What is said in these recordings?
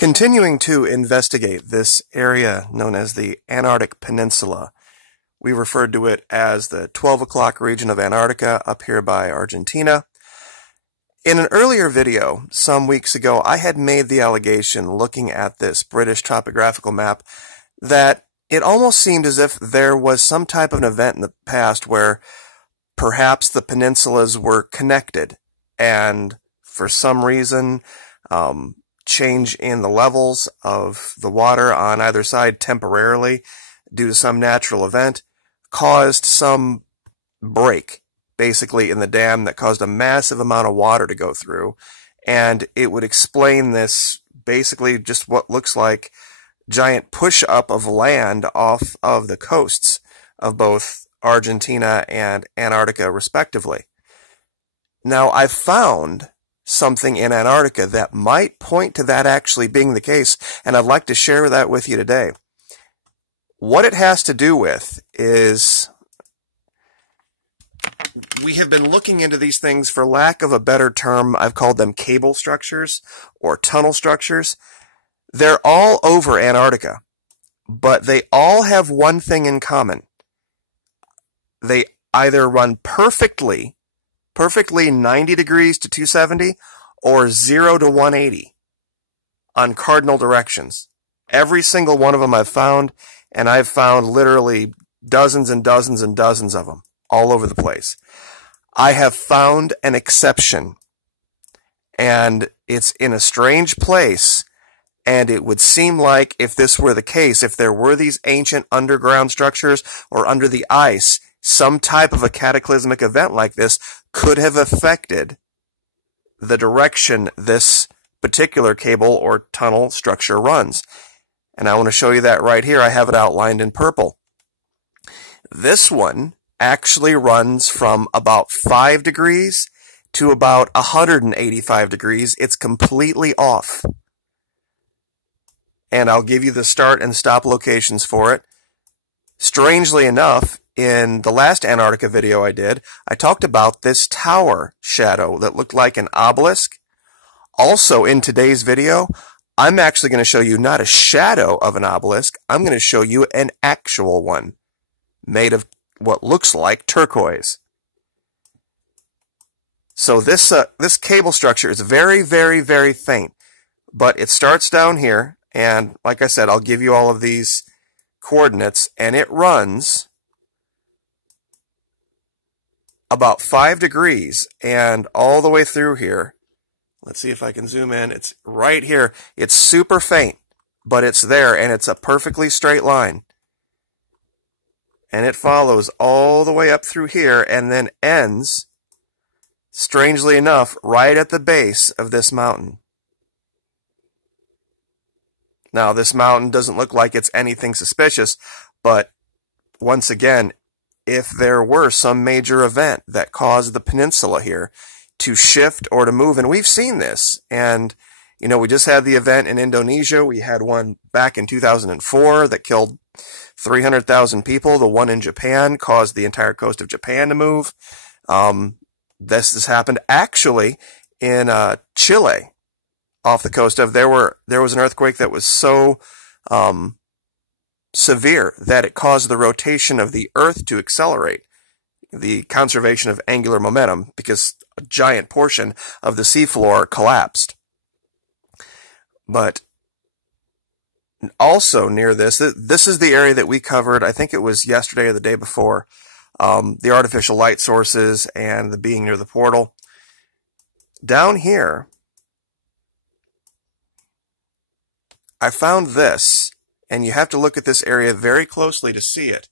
Continuing to investigate this area known as the Antarctic Peninsula, we referred to it as the 12 o'clock region of Antarctica up here by Argentina. In an earlier video, some weeks ago, I had made the allegation, looking at this British topographical map, that it almost seemed as if there was some type of an event in the past where perhaps the peninsulas were connected, and for some reason, change in the levels of the water on either side temporarily due to some natural event caused some break basically in the dam that caused a massive amount of water to go through, and it would explain this basically just what looks like giant push up of land off of the coasts of both Argentina and Antarctica respectively. Now, I've found something in Antarctica that might point to that actually being the case, and I'd like to share that with you today. What it has to do with is we have been looking into these things, for lack of a better term, I've called them cable structures or tunnel structures. They're all over Antarctica, but they all have one thing in common. They either run perfectly 90 degrees to 270 or 0 to 180 on cardinal directions. Every single one of them I've found, and I've found literally dozens and dozens and dozens of them all over the place. I have found an exception, and it's in a strange place, and it would seem like if this were the case, if there were these ancient underground structures or under the ice, some type of a cataclysmic event like this could have affected the direction this particular cable or tunnel structure runs. And I want to show you that right here. I have it outlined in purple. This one actually runs from about 5 degrees to about 185 degrees. It's completely off. And I'll give you the start and stop locations for it. Strangely enough, in the last Antarctica video I did, I talked about this tower shadow that looked like an obelisk. Also, in today's video, I'm actually going to show you not a shadow of an obelisk, I'm going to show you an actual one, made of what looks like turquoise. So this cable structure is very, very, very faint, but it starts down here, and like I said, I'll give you all of these coordinates, and it runs about 5 degrees and all the way through here. Let's see if I can zoom in. It's right here. It's super faint, but it's there, and it's a perfectly straight line. And it follows all the way up through here and then ends, strangely enough, right at the base of this mountain. Now, this mountain doesn't look like it's anything suspicious, but once again, if there were some major event that caused the peninsula here to shift or to move, and we've seen this, and you know, we just had the event in Indonesia. We had one back in 2004 that killed 300,000 people. The one in Japan caused the entire coast of Japan to move. This has happened actually in Chile, off the coast of there was an earthquake that was so severe that it caused the rotation of the Earth to accelerate, the conservation of angular momentum, because a giant portion of the seafloor collapsed. But also near this is the area that we covered, I think it was yesterday or the day before, the artificial light sources and the being near the portal. Down here, I found this, and you have to look at this area very closely to see it.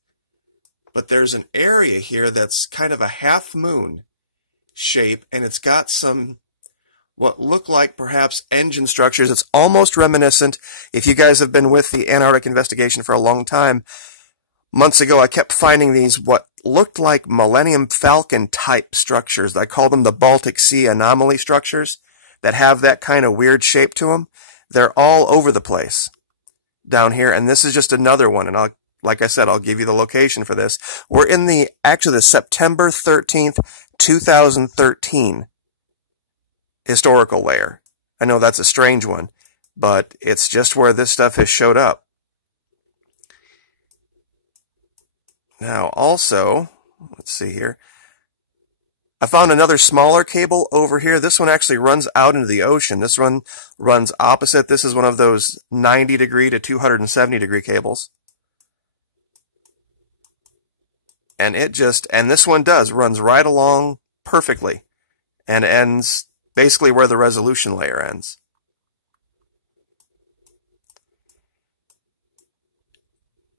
But there's an area here that's kind of a half moon shape, and it's got some what look like perhaps engine structures. It's almost reminiscent. If you guys have been with the Antarctic investigation for a long time, months ago I kept finding these what looked like Millennium Falcon type structures. I call them the Baltic Sea anomaly structures that have that kind of weird shape to them. They're all over the place down here, and this is just another one, and like I said, I'll give you the location for this. We're in the September 13th, 2013 historical layer. I know that's a strange one, but it's just where this stuff has showed up. Now also, let's see here, I found another smaller cable over here. This one actually runs out into the ocean. This one runs opposite. This is one of those 90 degree to 270 degree cables. And this one runs right along perfectly and ends basically where the resolution layer ends.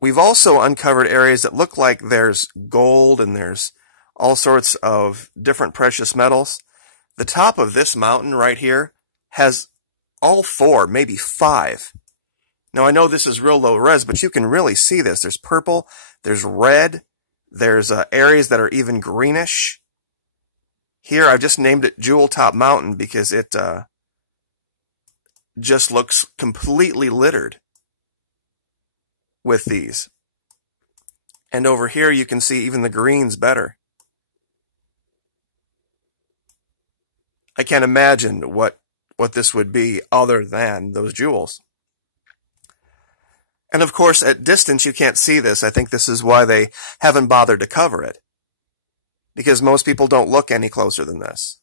We've also uncovered areas that look like there's gold and there's all sorts of different precious metals. The top of this mountain right here has all 4, maybe 5. Now I know this is real low res, but you can really see this. There's purple, there's red, there's areas that are even greenish. Here I've just named it Jewel Top Mountain because it just looks completely littered with these. And over here you can see even the greens better. I can't imagine what this would be other than those jewels. And of course, at distance, you can't see this. I think this is why they haven't bothered to cover it, because most people don't look any closer than this.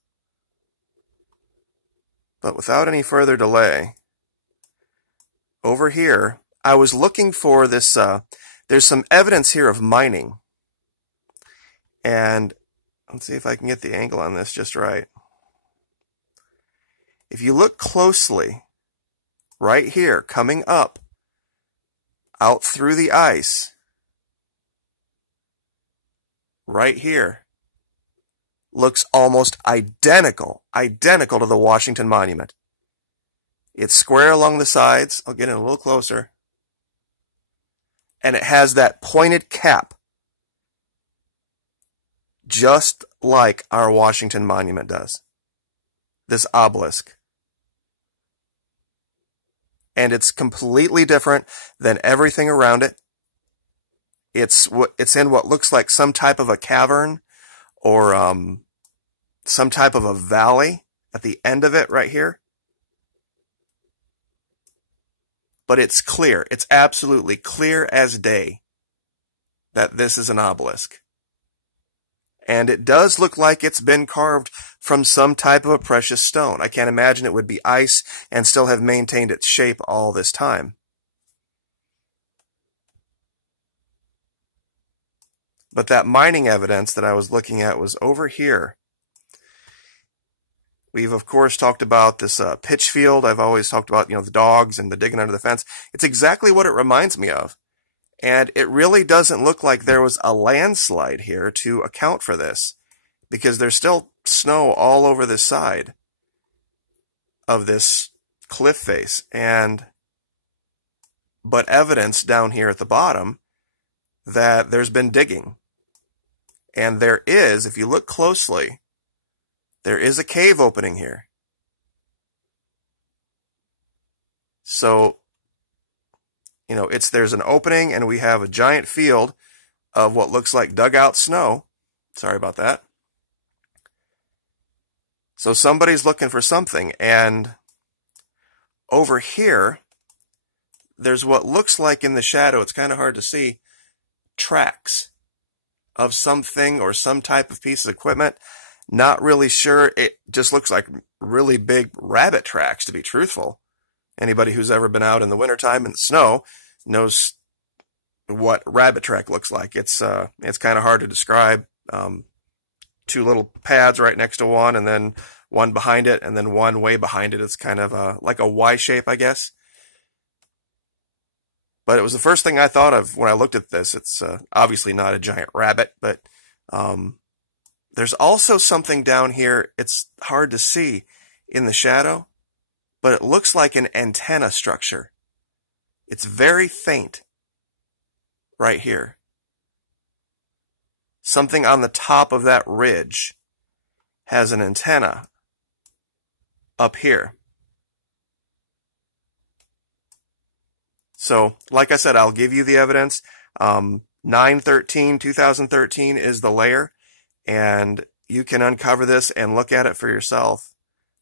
But without any further delay, over here, I was looking for this, there's some evidence here of mining. And let's see if I can get the angle on this just right. If you look closely, right here, coming up, out through the ice, right here, looks almost identical to the Washington Monument. It's square along the sides. I'll get in a little closer. And it has that pointed cap, just like our Washington Monument does. This obelisk. And it's completely different than everything around it. It's in what looks like some type of a cavern or some type of a valley at the end of it right here. But it's clear. It's absolutely clear as day that this is an obelisk. And it does look like it's been carved from some type of a precious stone. I can't imagine it would be ice and still have maintained its shape all this time. But that mining evidence that I was looking at was over here. We've, of course, talked about this pitch field. I've always talked about, the dogs and the digging under the fence. It's exactly what it reminds me of. And it really doesn't look like there was a landslide here to account for this, because there's still snow all over this side of this cliff face, but evidence down here at the bottom that there's been digging. And there is, if you look closely, there is a cave opening here. So, there's an opening, and we have a giant field of what looks like dugout snow. Sorry about that. So somebody's looking for something, and over here, there's what looks like in the shadow, it's kind of hard to see, tracks of something or some type of piece of equipment. Not really sure. It just looks like really big rabbit tracks, to be truthful. Anybody who's ever been out in the wintertime in the snow knows what rabbit track looks like. It's kind of hard to describe. 2 little pads right next to one, and then one behind it, and then one way behind it. It's kind of like a Y shape, I guess. But it was the first thing I thought of when I looked at this. It's obviously not a giant rabbit, but there's also something down here. It's hard to see in the shadow, but it looks like an antenna structure. It's very faint right here. Something on the top of that ridge has an antenna up here. So, like I said, I'll give you the evidence. 9/13/2013 is the layer, and you can uncover this and look at it for yourself.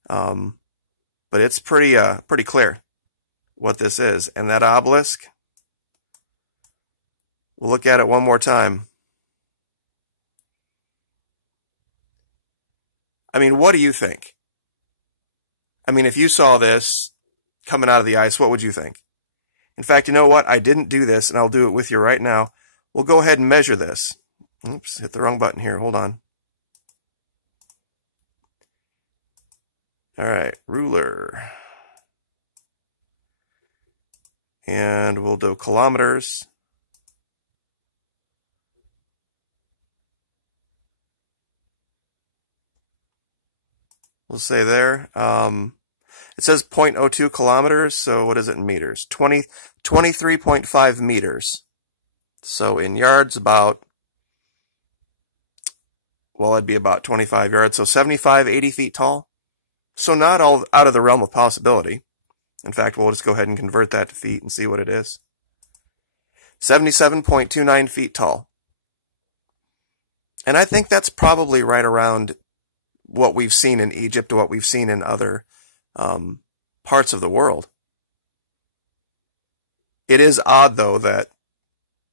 But it's pretty clear. what this is. And that obelisk, we'll look at it one more time. I mean, what do you think? I mean, if you saw this coming out of the ice, what would you think? In fact, you know what? I didn't do this, and I'll do it with you right now. We'll go ahead and measure this. Oops, hit the wrong button here. Hold on. All right, ruler. And we'll do kilometers. We'll say there. It says 0.02 kilometers, so what is it in meters? 23.5 meters. So in yards, well, it'd be about 25 yards, so 75, 80 feet tall. So not all out of the realm of possibility. In fact, we'll just go ahead and convert that to feet and see what it is. 77.29 feet tall. And I think that's probably right around what we've seen in Egypt, what we've seen in other parts of the world. It is odd, though, that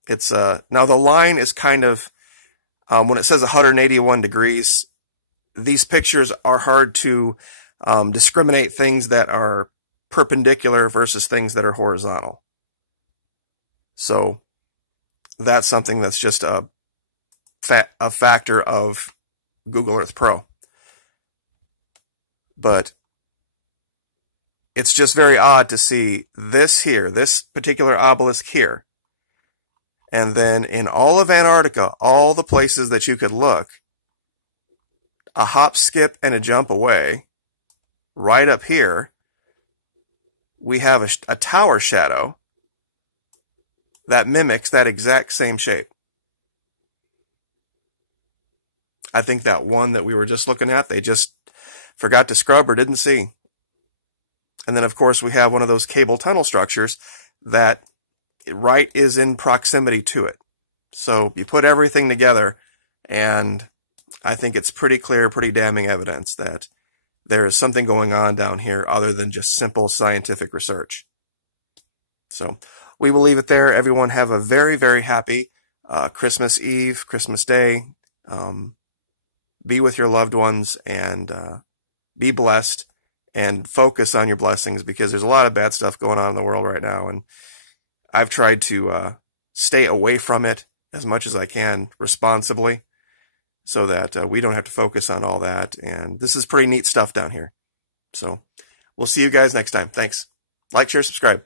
it's now the line is kind of when it says 181 degrees. These pictures are hard to discriminate things that are perpendicular versus things that are horizontal. So that's something that's just a factor of Google Earth Pro. But it's just very odd to see this here, this particular obelisk here. And then in all of Antarctica, all the places that you could look, a hop, skip, and a jump away, right up here, we have a tower shadow that mimics that exact same shape. I think that one that we were just looking at, they just forgot to scrub or didn't see. And then, of course, we have one of those cable tunnel structures that right is in proximity to it. So you put everything together, and I think it's pretty clear, pretty damning evidence that there is something going on down here other than just simple scientific research. So we will leave it there. Everyone have a very, very happy Christmas Eve, Christmas Day. Be with your loved ones and be blessed and focus on your blessings, because there's a lot of bad stuff going on in the world right now. And I've tried to stay away from it as much as I can responsibly, so that we don't have to focus on all that. And this is pretty neat stuff down here. So we'll see you guys next time. Thanks. Like, share, subscribe.